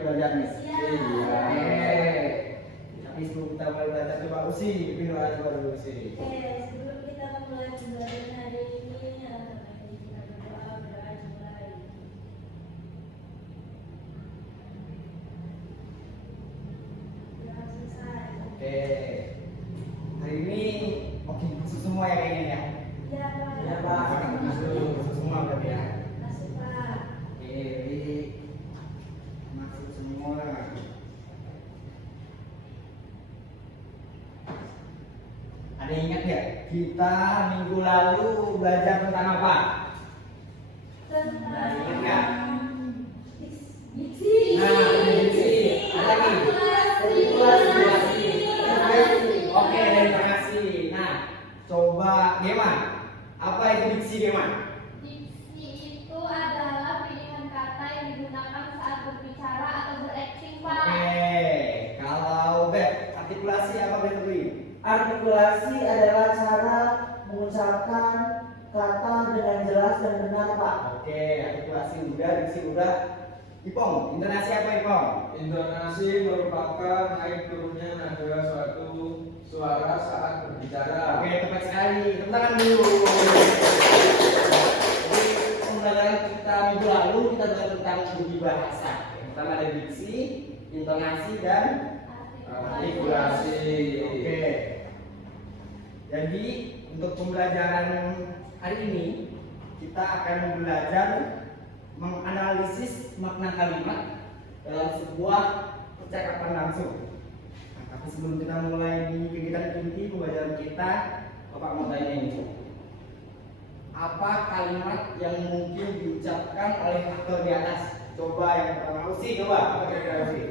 belajar nih? Siap. Tapi sebelum kita mulai belajar, coba Usi, bikin doa coba dulu Usi. Sebelum kita memulai pembelajaran hari ini, kita berdoa mulai. Sudah selesai. Oke. Hari ini masuk semua ya kayaknya ya? Ya, Pak. Ya Pak, masuk semua berarti ya? Masuk, Pak. Oke, jadi masuk semua. Ada yang ingat nggak? Kita minggu lalu belajar tentang apa? Tentang Ingat nggak? diksi. Nah, diksi. Ada lagi? Formulasi. Oke, terima kasih. Nah, coba Gema, apa itu diksi Gema? Diksi itu adalah pilihan kata yang digunakan saat berbicara atau berakting, Pak. Oke, kalau Beb, artikulasi apa Beb Ri? Artikulasi adalah cara mengucapkan kata dengan jelas dan benar, Pak. Oke, artikulasi udah, diksi udah. Ipong, intonasi apa Ipong? Intonasi merupakan naik turunnya nada suatu suara saat berbicara. Oke, tepat sekali. Tepuk tangan dulu. Jadi pembelajaran kita minggu lalu kita belajar tentang budi bahasa. Yang pertama ada diksi, intonasi dan Artikulasi. oke. Jadi untuk pembelajaran hari ini kita akan belajar menganalisis makna kalimat dalam sebuah percakapan langsung. Nah, tapi sebelum kita mulai di kegiatan inti pembelajaran kita, Bapak mau tanya ini. Apa kalimat yang mungkin diucapkan oleh aktor di atas? Coba yang pertama Usi, coba. Apa kira-kira Usi?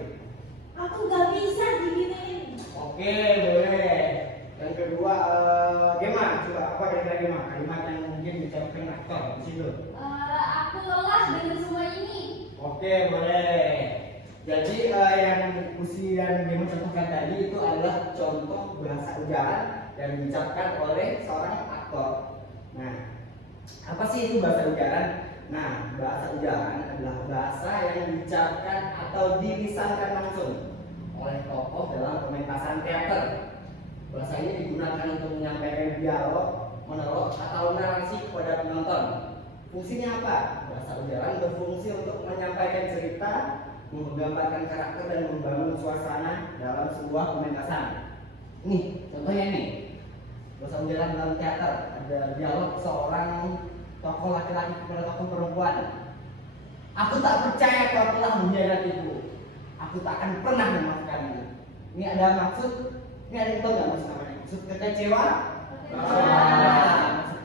Aku nggak bisa diginiin. Oke, boleh. Yang kedua, Gema, coba apa kira-kira Gema? Kalimat yang mungkin diucapkan aktor di situ. Aku lelah dengan semua ini. Oke, boleh. Jadi yang Usi dan Gema contohkan tadi itu adalah contoh bahasa ujaran yang diucapkan oleh seorang aktor. Nah, apa sih itu bahasa ujaran? Nah, bahasa ujaran adalah bahasa yang diucapkan atau dilisankan langsung oleh tokoh dalam pementasan teater. Bahasa ini digunakan untuk menyampaikan dialog, monolog, atau narasi kepada penonton. Fungsinya apa? Bahasa ujaran berfungsi untuk menyampaikan cerita, menggambarkan karakter dan membangun suasana dalam sebuah pementasan. Nih, contohnya nih. Bahasa ujaran dalam teater ada dialog seorang tokoh laki-laki kepada tokoh perempuan. Aku tak percaya kau telah mengkhianatiku. Aku tak akan pernah memaafkanmu. Ini ada maksud, ini ada yang tahu nggak maksud namanya? Maksud kekecewa? Maksud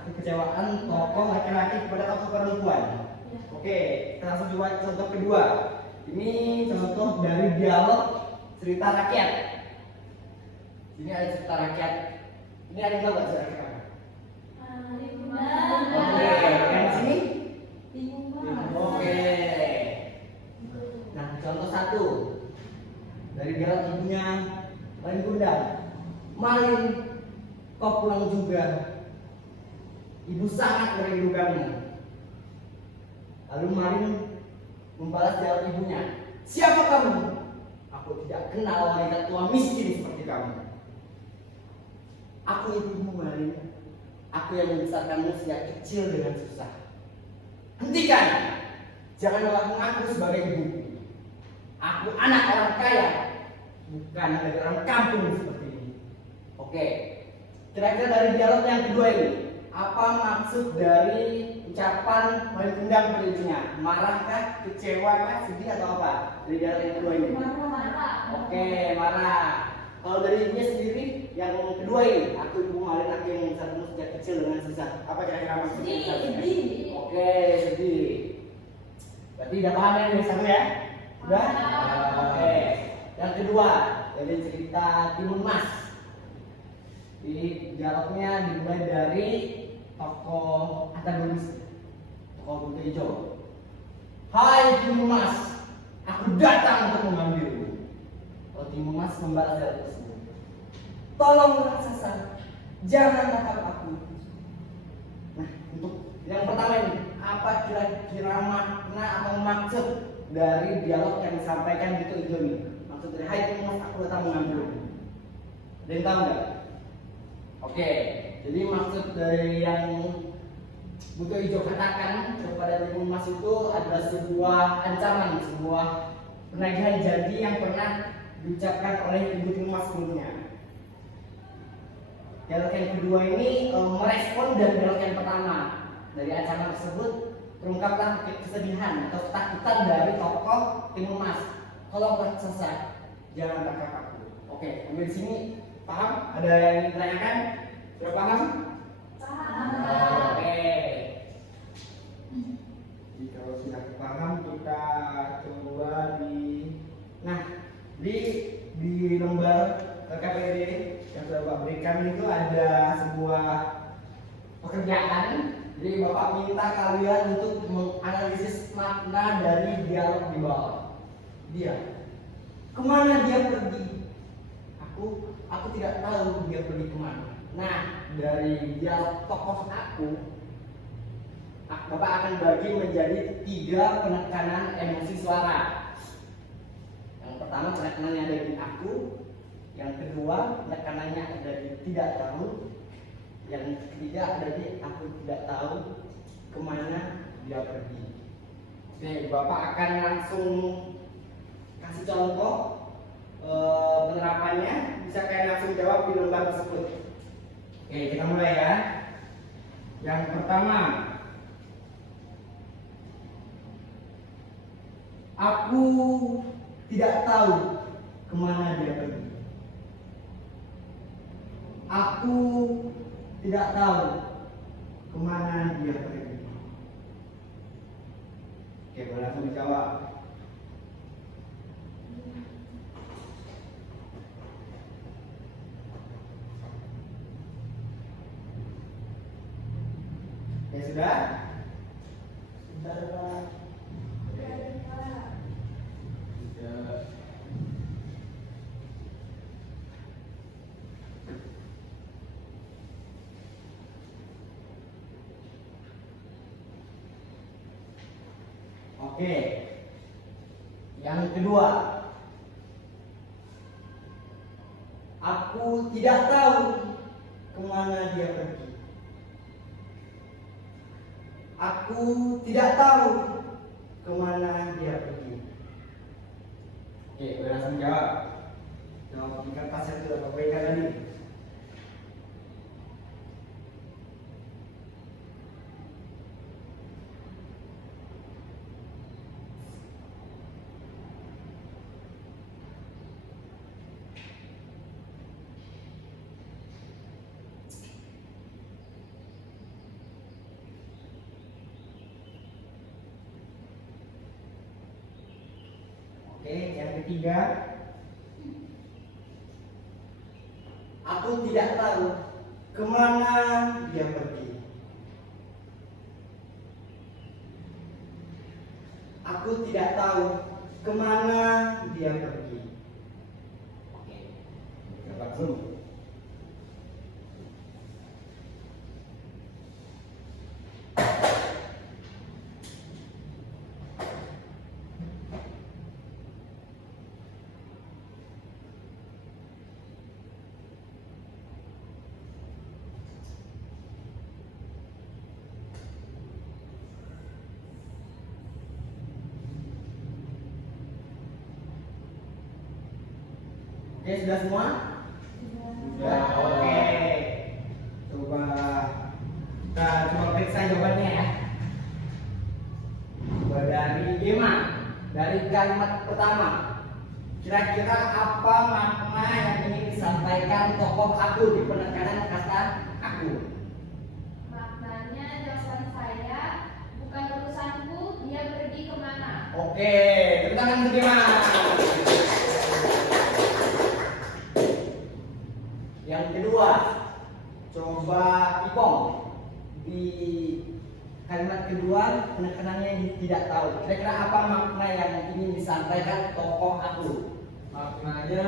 kekecewaan tokoh laki-laki kepada tokoh perempuan. Oke, kita langsung coba contoh kedua. Ini contoh dari dialog cerita rakyat. Ini ada cerita rakyat. Ini ada yang tahu nggak cerita rakyat? Oke, yang sini? Bingung banget. Oke. Nah, contoh satu dari dialog ibunya Malin Kundang. Malin, kau pulang juga. Ibu sangat merindukanmu. Lalu Malin membalas jawab ibunya, siapa kamu? Aku tidak kenal wanita tua miskin seperti kamu. Aku ibumu Malin. Aku yang membesarkanmu sejak kecil dengan susah. Hentikan! Jangan mengaku sebagai ibu. Aku anak orang kaya, bukan dari orang kampung seperti ini. Oke, kira-kira dari dialog yang kedua ini, apa maksud dari ucapan Malin Kundang pada ibunya? Marahkah, kecewakah, sedih atau apa? Dari dialog yang kedua ini. Marah. Oke, marah. Kalau dari ibunya sendiri, yang kedua ini, aku ibu Malin, aku yang membesarkanmu sejak kecil dengan susah. Apa kira-kira maksudnya? Sedih. Oke, sedih. Berarti udah paham ya yang satu ya? Udah? Oke. Yang kedua, dari cerita Timun Mas. Ini dialognya dimulai dari tokoh antagonis, tokoh Buto Ijo. Hai Timun Mas, aku datang untuk mengambilmu. Kalau Timun Mas membalas hal tersebut. Tolong raksasa, jangan tangkap aku. Nah, untuk yang pertama ini, apa kira-kira makna atau maksud dari dialog yang disampaikan Buto Ijo ini. Maksud dari hai Mas, aku datang mengambil. Ada yang tahu nggak? Oke, jadi maksud dari yang Buto Ijo katakan kepada Timun Mas itu adalah sebuah ancaman, sebuah penagihan janji yang pernah diucapkan oleh Ibu Timun Mas sebelumnya. Dialog yang kedua ini merespon dari dialog yang pertama. Dari ancaman tersebut terungkaplah kesedihan atau ketakutan dari tokoh Timun Mas. Kalau telah selesai, jangan tangkap aku. Oke, sampai di sini paham? Ada yang ditanyakan? Sudah paham? Paham. Oke. Jadi kalau sudah paham kita coba nah di lembar KPD yang sudah Bapak berikan itu ada sebuah pekerjaan. Jadi Bapak minta kalian untuk menganalisis makna dari dialog di bawah. Dia kemana dia pergi? Aku tidak tahu dia pergi kemana. Nah, dari dialog tokoh Bapak akan bagi menjadi 3 penekanan emosi suara. Yang pertama penekanannya ada di aku, yang kedua penekanannya ada di tidak tahu, yang ketiga ada di aku tidak tahu kemana dia pergi. Oke, Bapak akan langsung kasih contoh penerapannya. Bisa kalian langsung jawab di lembar tersebut. Oke, kita mulai ya. Yang pertama, aku tidak tahu kemana dia pergi. Aku tidak tahu kemana dia pergi. Oke, boleh langsung dijawab. Ya sudah? Sudah, Pak. Oke. Yang kedua, aku tidak tahu kemana dia pergi. Aku tidak tahu kemana dia pergi. Oke, boleh langsung jawab. Jawab di kertas yang sudah Bapak berikan tadi. Oke, yang ketiga, aku tidak tahu kemana dia pergi. Aku tidak tahu kemana dia pergi. Oke, dapat zoom. Oke, sudah semua? Sudah. Oke. Coba kita coba periksa jawabannya ya. Coba dari Gema, dari kalimat pertama. Kira-kira apa makna yang ingin disampaikan tokoh aku di penekanan kata aku? Maknanya jawaban saya, bukan urusanku dia pergi kemana. Oke, tepuk tangan untuk Gema. Yang kedua, coba Ipong. Di kalimat kedua penekanannya tidak tahu. Kira-kira apa makna yang ingin disampaikan tokoh aku? Maknanya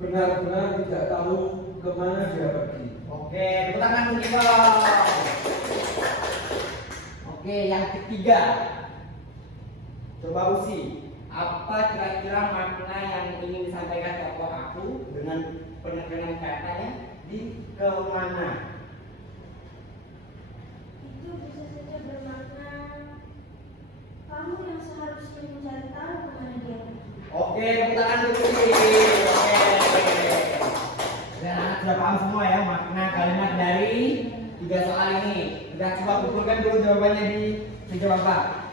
benar-benar tidak tahu kemana dia pergi. Oke, tepuk tangan untuk Ipong. Oke, yang ketiga, Coba Usi, apa kira-kira makna yang ingin disampaikan tokoh aku dengan penekanan katanya di kemana? Itu bisa saja bermakna kamu yang seharusnya mencari tahu kemana dia pergi. Oke, tepuk tangan dulu Usi. Oke. Dan anak sudah paham semua ya makna kalimat dari 3 soal ini. Udah, coba kumpulkan dulu jawabannya di meja Bapak.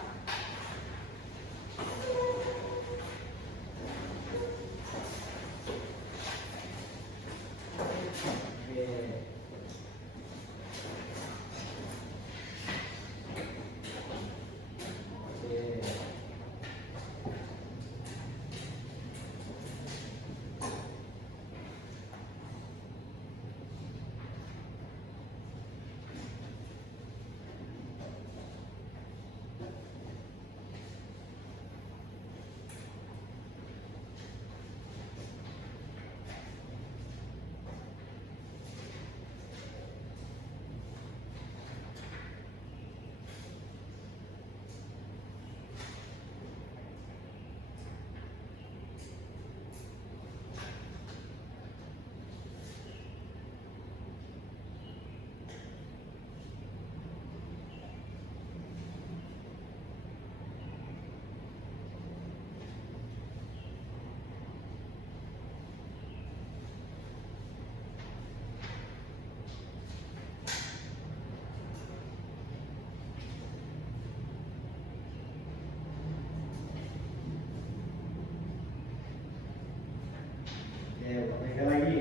Oke, pegang lagi.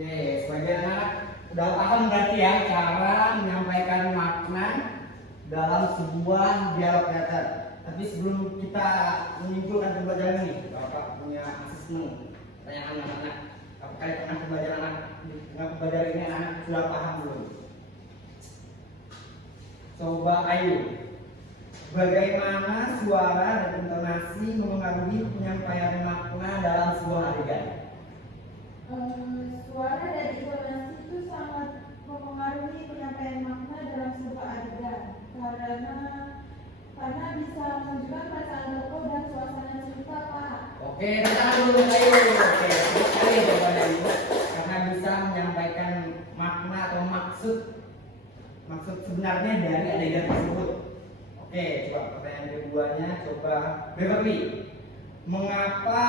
Oke, sebagian anak udah paham berarti ya cara menyampaikan makna dalam sebuah dialog teater. Tapi sebelum kita menyimpulkan pembelajaran ini, Bapak punya asesmen pertanyaan anak-anak. Apakah pernah pembelajaran anak dengan pembelajaran ini anak sudah paham belum? Coba ayo, bagaimana suara dan intonasi memengaruhi penyampaian makna dalam sebuah adegan? Suara dan intonasi itu sangat mempengaruhi penyampaian makna dalam sebuah adegan karena bisa menunjukkan perasaan tokoh dan suasana cerita, Pak. Oke, tangan dulu ayo. Oke, sekali jawabannya itu karena bisa menyampaikan makna atau maksud sebenarnya dari adegan tersebut. Oke, coba pertanyaan keduanya, coba Beverly. Mengapa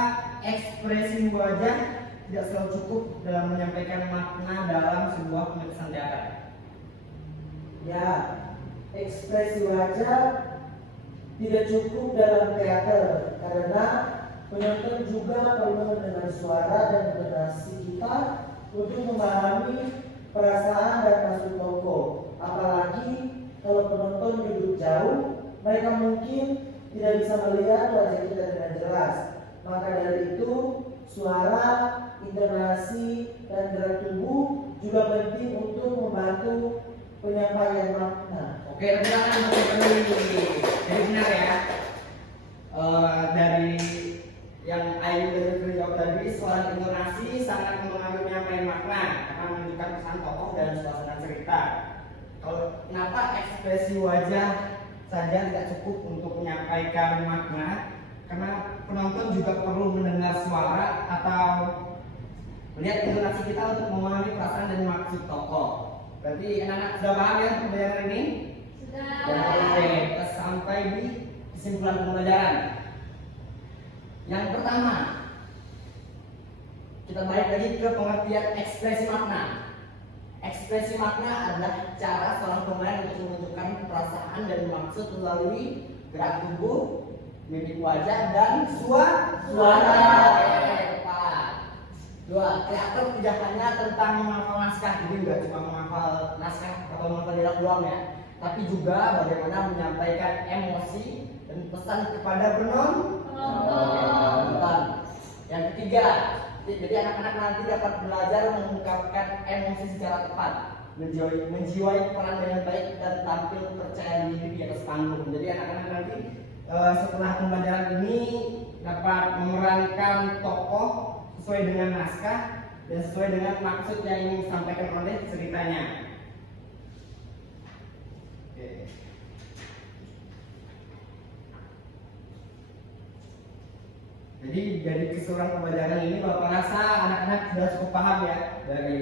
ekspresi wajah tidak selalu cukup dalam menyampaikan makna dalam sebuah penulisan teater? Ya, ekspresi wajah tidak cukup dalam teater karena penonton juga perlu mendengar suara dan intonasi kita untuk memahami perasaan dan maksud tokoh. Apalagi kalau penonton duduk jauh, mereka mungkin tidak bisa melihat wajah kita dengan jelas. Maka dari itu, suara, intonasi, dan gerak tubuh juga penting untuk membantu penyampaian makna. Oke, tangan untuk Beverly. Jadi benar ya. Dari yang Ayu dan Beverly jawab tadi, suara intonasi sangat mempengaruhi penyampaian makna karena menunjukkan pesan tokoh dan suasana cerita. Kalau kenapa ekspresi wajah saja tidak cukup untuk menyampaikan makna? Karena penonton juga perlu mendengar suara atau melihat intonasi kita untuk memahami perasaan dan maksud tokoh. Berarti anak-anak sudah paham ya pembelajaran ini? Sudah. Oke, kita sampai di kesimpulan pembelajaran. Yang pertama, kita balik lagi ke pengertian ekspresi makna. Ekspresi makna adalah cara seorang pemain untuk menunjukkan perasaan dan maksud melalui gerak tubuh, mimik wajah, dan suara. Tepat. Dua, teater tidak hanya tentang menghafal naskah, jadi nggak cuma menghafal naskah atau menghafal dialog doang ya, tapi juga bagaimana menyampaikan emosi dan pesan kepada penonton. Yang ketiga, jadi anak-anak nanti dapat belajar mengungkapkan emosi secara tepat. menjiwai peran dengan baik dan tampil percaya diri di atas panggung. Jadi anak-anak nanti setelah pembelajaran ini dapat memerankan tokoh sesuai dengan naskah dan sesuai dengan maksud yang ingin disampaikan oleh ceritanya. Oke. Jadi dari keseluruhan pembelajaran ini Bapak rasa anak-anak sudah cukup paham ya dari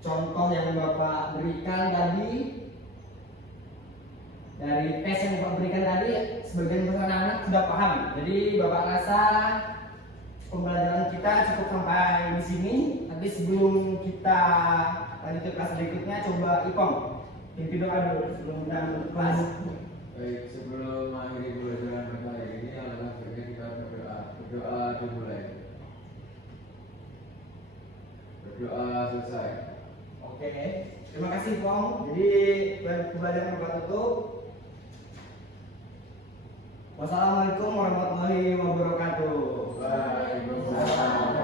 contoh yang Bapak berikan tadi, dari tes yang Bapak berikan tadi, sebagian besar anak-anak sudah paham. Jadi Bapak rasa pembelajaran kita cukup sampai di sini. Tapi sebelum kita lanjut ke kelas berikutnya, coba Ipong pimpin doa dulu sebelum kita menutup kelas. Baik, sebelum mengakhiri pembelajaran pada hari ini, alangkah baiknya kita berdoa. Berdoa dimulai. Berdoa selesai. Oke, terima kasih Ipong. Jadi pembelajaran Bapak tutup. Wassalamualaikum warahmatullahi wabarakatuh. Waalaikumsalam.